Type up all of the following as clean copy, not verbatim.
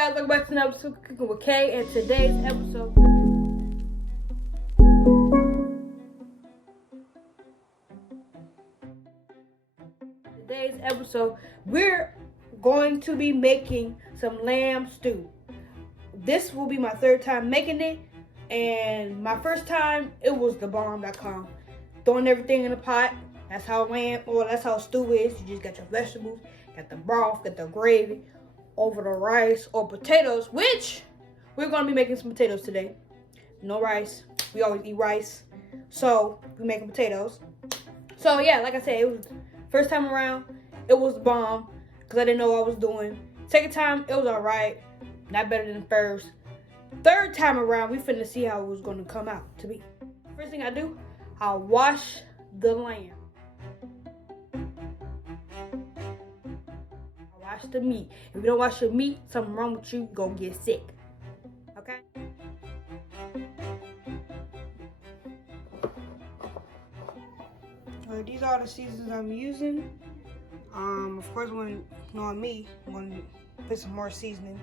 guys, welcome back to another episode of Cooking with Kay, and today's episode, we're going to be making some lamb stew. This will be my third time making it, and my first time, it was the bomb.com. Throwing everything in a pot. That's how that's how stew is. You just got your vegetables, got the broth, got the gravy, over the rice or potatoes, which we're going to be making some potatoes today. No rice. We always eat rice. So, we're making potatoes. So, yeah, like I said, it was first time around, it was the bomb because I didn't know what I was doing. Second time, it was all right. Not better than the first. Third time around, we finna see how it was going to come out to be. First thing I do, I'll wash the lamb. Wash the meat. If you don't wash your meat, something wrong with you, you're gonna get sick. Okay? Alright, these are the seasons I'm using. Of course, when knowing me, I'm gonna put some more seasoning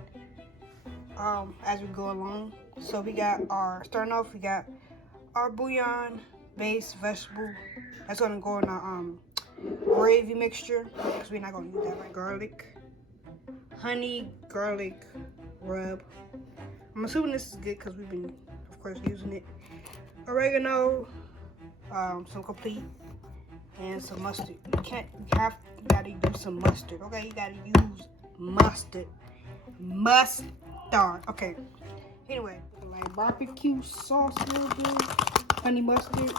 as we go along. So we got starting off, we got our bouillon base vegetable. That's gonna go in our gravy mixture because we're not gonna use that, right? Garlic, honey, garlic rub. I'm assuming this is good because we've been, of course, using it. Oregano, some complete, and some mustard. You gotta use some mustard. Okay, you gotta use mustard. Okay. Anyway, like barbecue sauce, a little bit, honey mustard.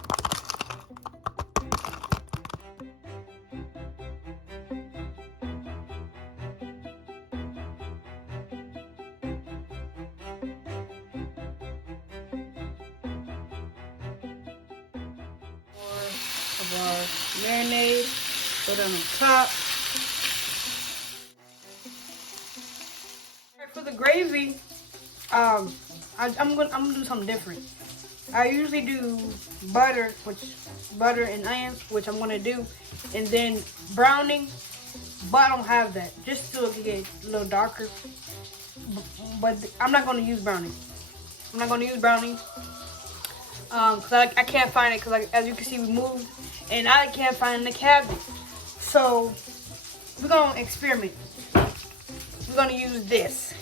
Of our marinade, put it on the top. Right, for the gravy, I'm gonna do something different. I usually do butter and onions, which I'm gonna do, and then browning, but I don't have that. Just so it can get a little darker. But I'm not gonna use browning. Cause I can't find it, cause as you can see we moved and I can't find it in the cabinet. So we're gonna experiment. We're gonna use this.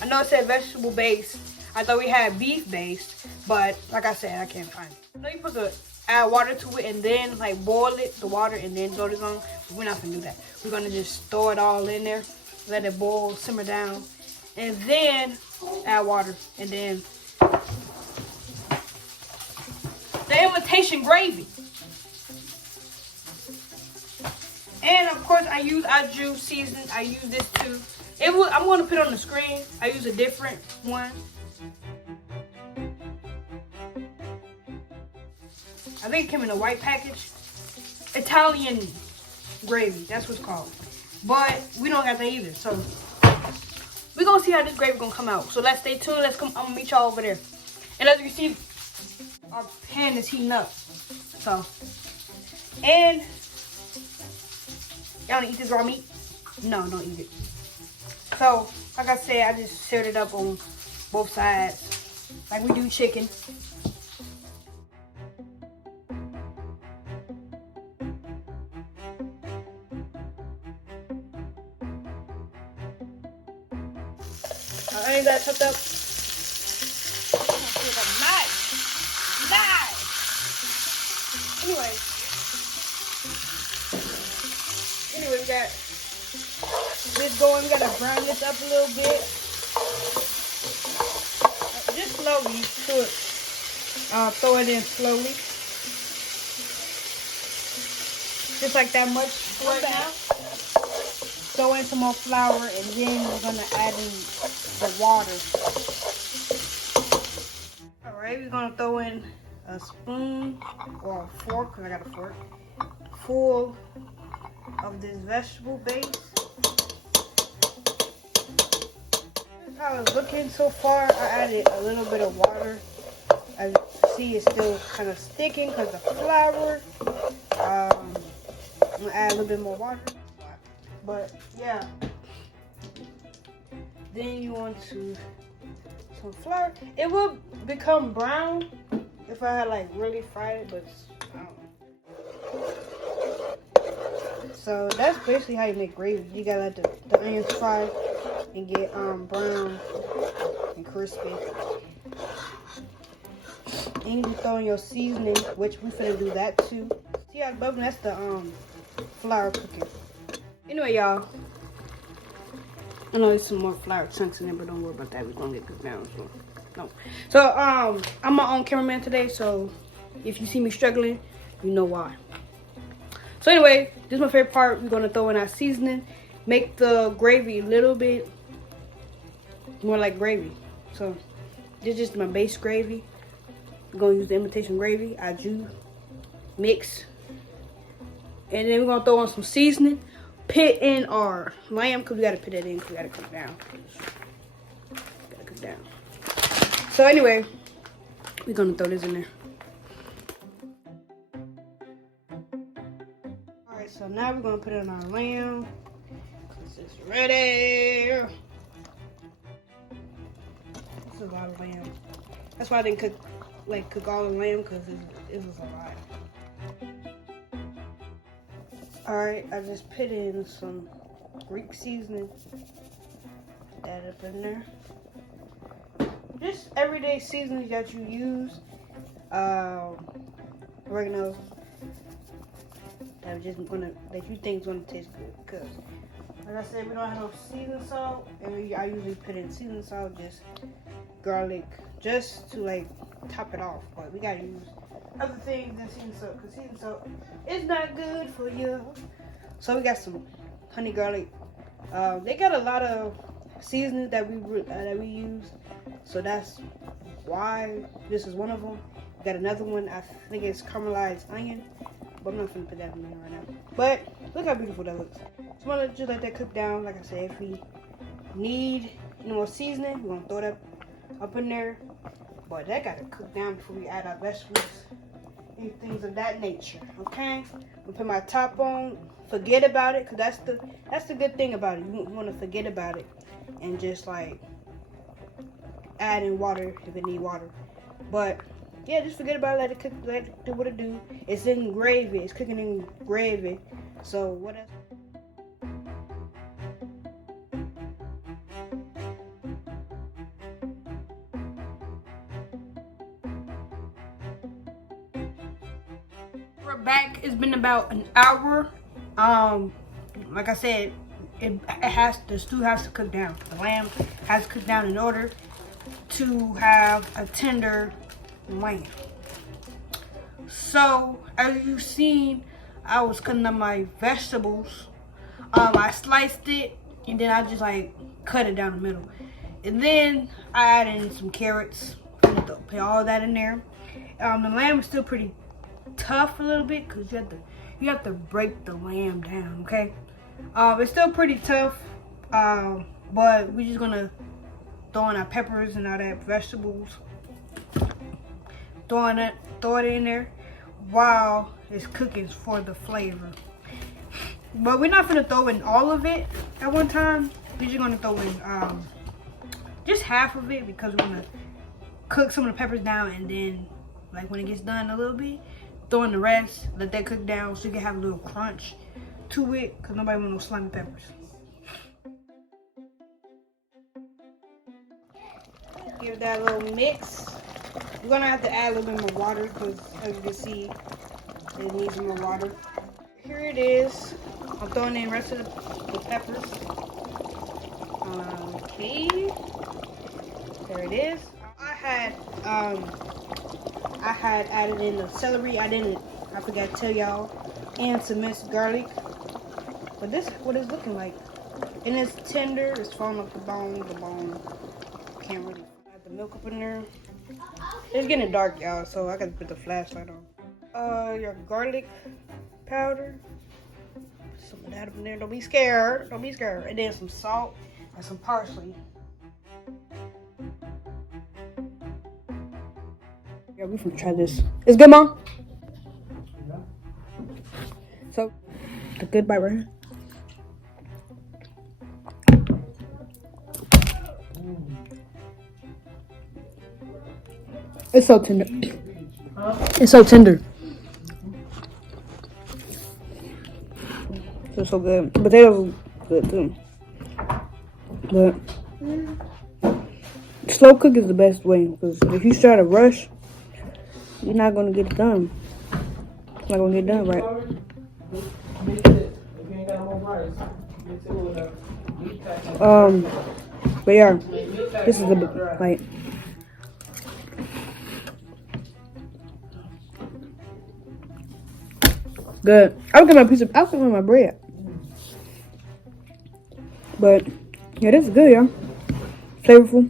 I know it said vegetable based. I thought we had beef based, but like I said, I can't find it. I know you're supposed to add water to it and then like boil it, the water, and then throw this on. But we're not gonna do that. We're gonna just throw it all in there, let it boil, simmer down, and then add water, and then the imitation gravy. And of course I use our juice seasoning. I use this too. I'm going to put it on the screen. I use a different one. I think it came in a white package. Italian gravy, that's what it's called. But we don't got that either. So we're going to see how this gravy going to come out. So let's stay tuned. I'm going to meet y'all over there. And as you can see, our pan is heating up. So, and y'all don't eat this raw meat? No, don't eat it. So, like I said, I just seared it up on both sides, like we do chicken. I ain't got it chopped up. Anyway, we got this going. We gotta grind this up a little bit. Just slowly to it. Throw it in slowly. Just like that much right now. Throw in some more flour, and then we're gonna add in the water. Alright, we're gonna throw in a spoon or a fork, because I got a fork, full of this vegetable base. Here's how it's looking so far. I added a little bit of water. As you can see, it's still kind of sticking because of flour. I'm gonna add a little bit more water. But yeah, Then you want to some flour. It will become brown if I had like really fried it, but I don't know. So that's basically how you make gravy. You gotta let the onions fry and get brown and crispy. And you can throw in your seasoning, which we finna do that too. See how it's bubbling? That's the flour cooking. Anyway, y'all. I know there's some more flour chunks in there, but don't worry about that. We're gonna get cooked down. So no. So I'm my own cameraman today, so if you see me struggling, you know why. So anyway, this is my favorite part. We're gonna throw in our seasoning, make the gravy a little bit more like gravy. So this is just my base gravy. We're gonna use the imitation gravy, au jus mix, and then we're gonna throw on some seasoning. Put in our lamb, because we gotta put that in because we gotta cook down. Gotta cook down. So anyway, we're gonna throw this in there. Alright, so now we're gonna put it on our lamb. Because it's ready. This is a lot of lamb. That's why I didn't cook all the lamb, because it was a lot. Alright, I just put in some Greek seasoning. Put that up in there. Just everyday seasonings that you use. Oregano. That you think is gonna taste good. Cause like I said, we don't have no seasoning salt, and I usually put in seasoning salt, just garlic, just to like top it off. But we gotta use other things than seasoning salt, because seasoning salt is not good for you. So we got some honey garlic. They got a lot of seasonings that we use, so that's why this is one of them. We got another one. I think it's caramelized onion, but I'm not gonna put that in there right now. But look how beautiful that looks. So I'm gonna just let that cook down. Like I said, if we need more seasoning, we're gonna throw that up in there. But that gotta cook down before we add our vegetables and things of that nature. Okay, we'll put my top on. Forget about it, because that's the good thing about it. You want to forget about it and just like add in water if it need water. But yeah, just forget about it. Let it cook. Let it do what it do. It's in gravy. It's cooking in gravy. So what else? We're back. It's been about an hour. Like I said, the stew has to cook down. The lamb has to cook down in order to have a tender lamb. So as you've seen, I was cutting up my vegetables. I sliced it and then I just like cut it down the middle. And then I added in some carrots. Put all that in there. The lamb is still pretty tough a little bit, because you have to break the lamb down, okay? It's still pretty tough, but we're just gonna throw in our peppers and all that vegetables. Throw it in there while it's cooking for the flavor. But we're not gonna throw in all of it at one time. We're just gonna throw in just half of it, because we're gonna cook some of the peppers down, and then like when it gets done a little bit, throw in the rest, let that cook down so you can have a little crunch to it, because nobody wants no slimy peppers. Give that a little mix. You're gonna have to add a little bit more water, because as you can see, it needs more water. Here it is. I'm throwing in the rest of the peppers. Okay. There it is. I had added in the celery. I forgot to tell y'all. And some minced garlic. But this is what it's looking like. And it's tender. It's falling off the bone. Can't really add the milk up in there. It's getting dark, y'all, so I gotta put the flashlight on. Your garlic powder. Some of that up in there. Don't be scared. And then some salt and some parsley. Yeah, we finna try this. It's good, Mom? Yeah. So, the good bite right here. It's so tender. It's so tender. It's so good. Potatoes are good too. But slow cook is the best way, because if you try to rush, you're not gonna get it done. It's not gonna get done right. But yeah, this is the like. Good. I'll get my bread. But yeah, this is good, y'all. Flavorful.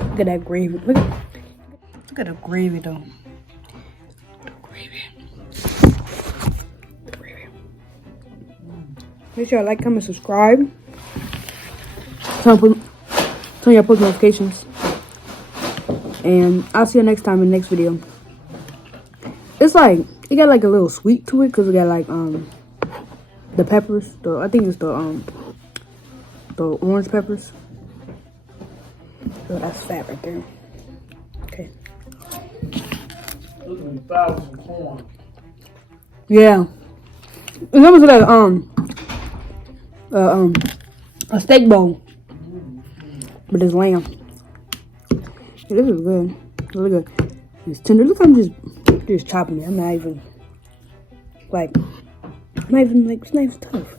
Look at that gravy. Look at the gravy though. The gravy. Make sure y'all like, comment, subscribe. Turn your post notifications. And I'll see you next time in the next video. It's like it got like a little sweet to it because it got like the peppers. I think it's the orange peppers. So that's fat right there. Okay. Yeah. It's almost like a steak bowl, but it's lamb. Yeah, this is good. Really good. It's tender. Look, I'm just chopping it. I'm not even like, it's not even tough.